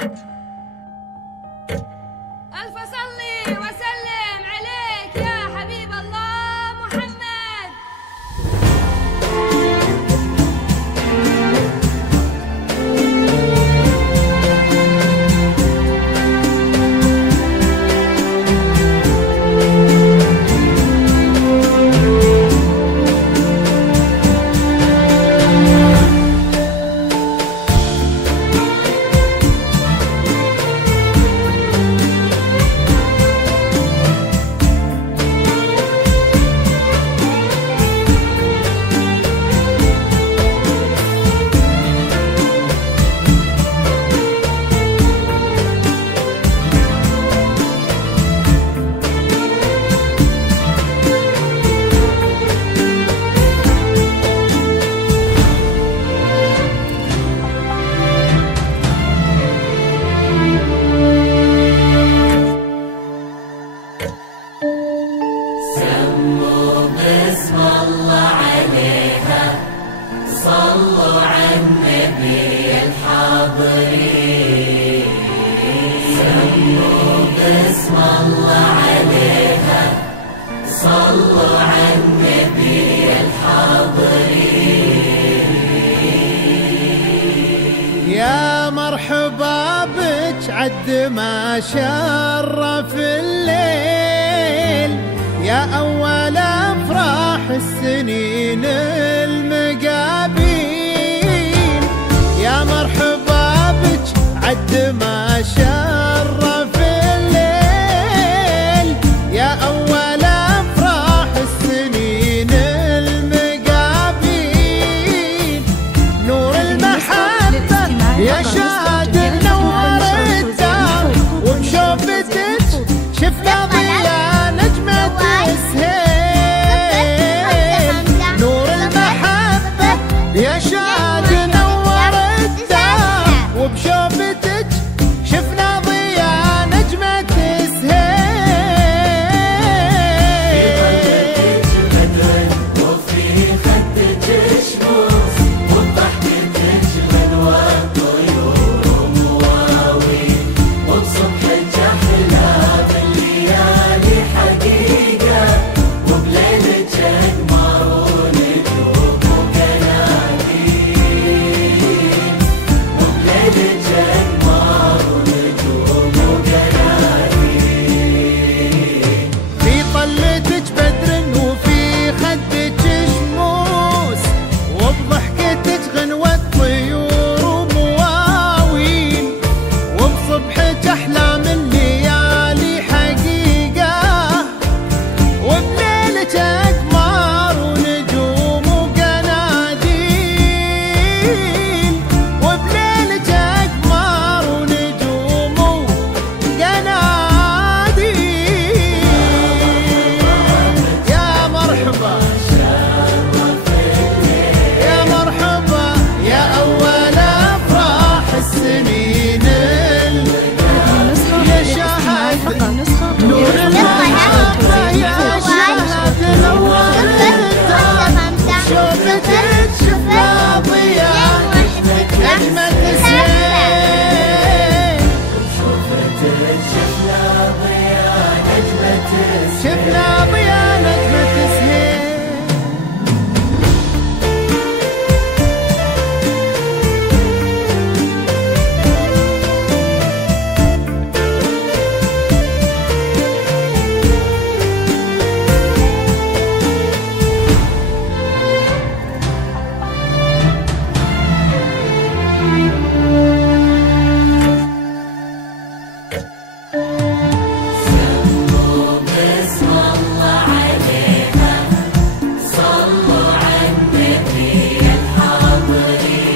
ألف صلي وسلم عليك يا حبيب الله محمد. صلوا على النبي الحاضرين، سموا باسم الله عليها. صلوا على النبي الحاضرين. يا مرحبا بك عد ما شرف الليل، يا أول أفراح السنين المقابيل. يا مرحبا بك عد ما شرف الليل، يا أول أفراح السنين المقابيل. نور المحبة يا شاد نور الدار، وبشوفتك شفنا ضياء نجمة السهيل. نور المحبة يا شاد نور الدار، وبشوفتك شفنا ضياء نجمة السهيل. في قلبك وفي خدك شموس، وبضحكتك غنوة طيور ومواويل، وبصبحك أحلى بالليالي حقيقة، وبليلك أقمار ونجوم وقناديل، وبليلك أقمار ونجوم وقناديل. في طلتك بدر وفي خدك شموس، وبضحكتك غنوة طيور ومواويل، وبصبحك أحلام الليالي حقيقة، وبليلك أقمار ونجوم وقناديل، وبليلك أقمار ونجوم وقناديل. يا مرحبا يا مرحبا يا أول أفراح السنين يا شهد نور المحبة يا شهد نور الدار، شوفتك شفنا ضياء نجمة السهيل. شوفتك شفنا ضياء نجمة السهيل. شفنا ضياء نجمة السهيل. سموا باسم الله عليها. صلوا على النبي الحاضرين،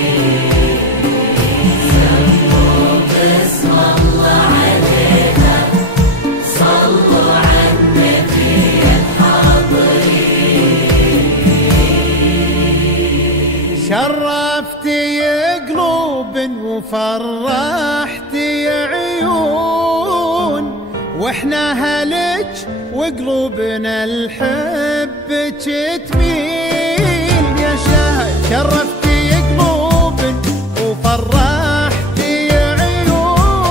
سموا باسم الله عليها. صلوا على النبي الحاضرين. شرفتي قلوب وفرحتي عيون، واحنا هلك وقلوبنا لحبك تميل. يا شهد شرفتي قلوب وفرحتي عيون،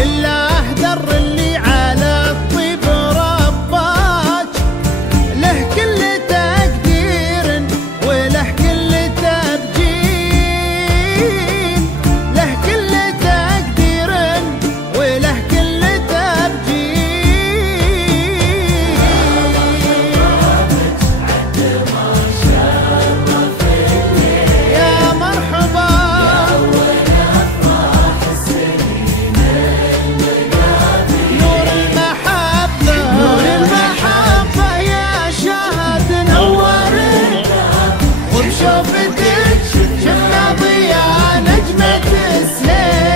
لله در اللي على الطيب رباك، له كل تقدير وله كل تبجيل، له كل تقدير وله كل تبجيل. يا مرحبا نور المحبة، نور المحبة يا شهد نورنا، وبشوفتك شفنا ضياء نجمة السهيل،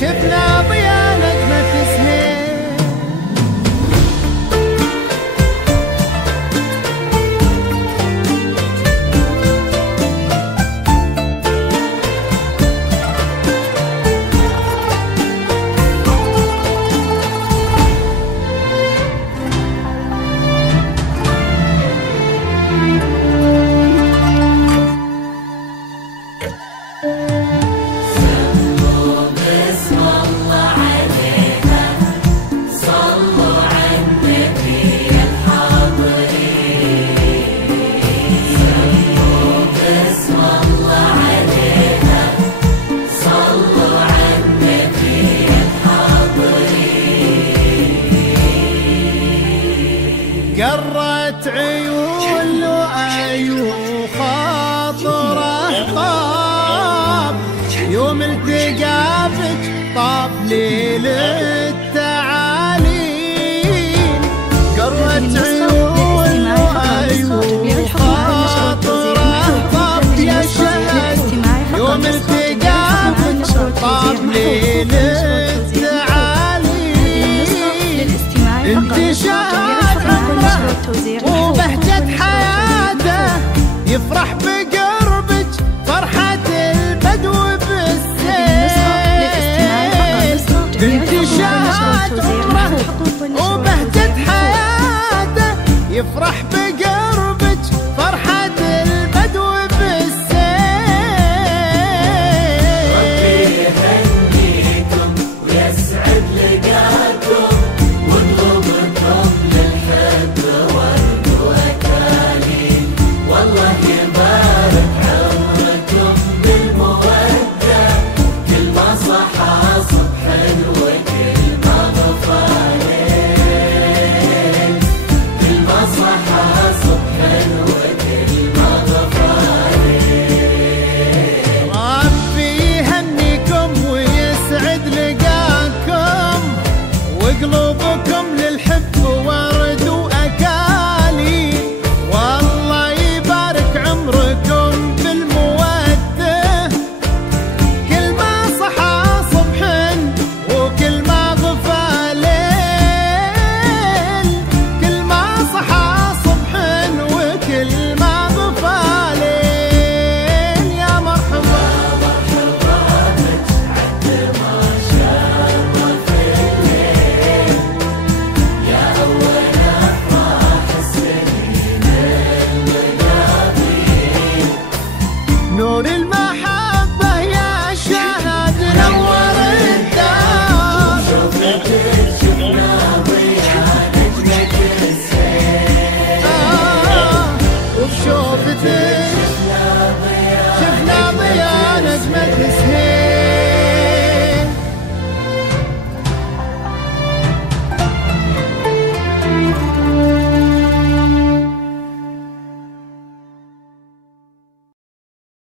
شفنا ضياء نجمة السهيل. قرت عيون لؤي وخاطره طاب، يوم التقى بك طاب ليل التعاليم. قرت عيون لؤي وخاطره طاب يا شهد، يوم التقى بك طاب ليل التعاليم. انت شهد وبهجة حياته يفرح بقربك فرحة البدو بالسيل. انت شهد وبهجة حياته يفرح بقربك فرحة البدو بالسيل. ربي يهنيكم ويسعد لقاكم، وقلوبكم للحب ورد وأكاليل، والله يبارك عمركم بالمودة، كل ما صحى صبح وكل ما غفى ليل، كل ما صحى صبح وكل ما غفى ليل. ربي يهنيكم ويسعد لقاكم، وقلوبكم للحب ورد وأكاليل، والله يبارك عمركم بالمودة، كل ما صحى صبح وكل ما غفى ليل، كل ما صحى صبح وكل ما غفى ليل. يا مرحبا نور المحبة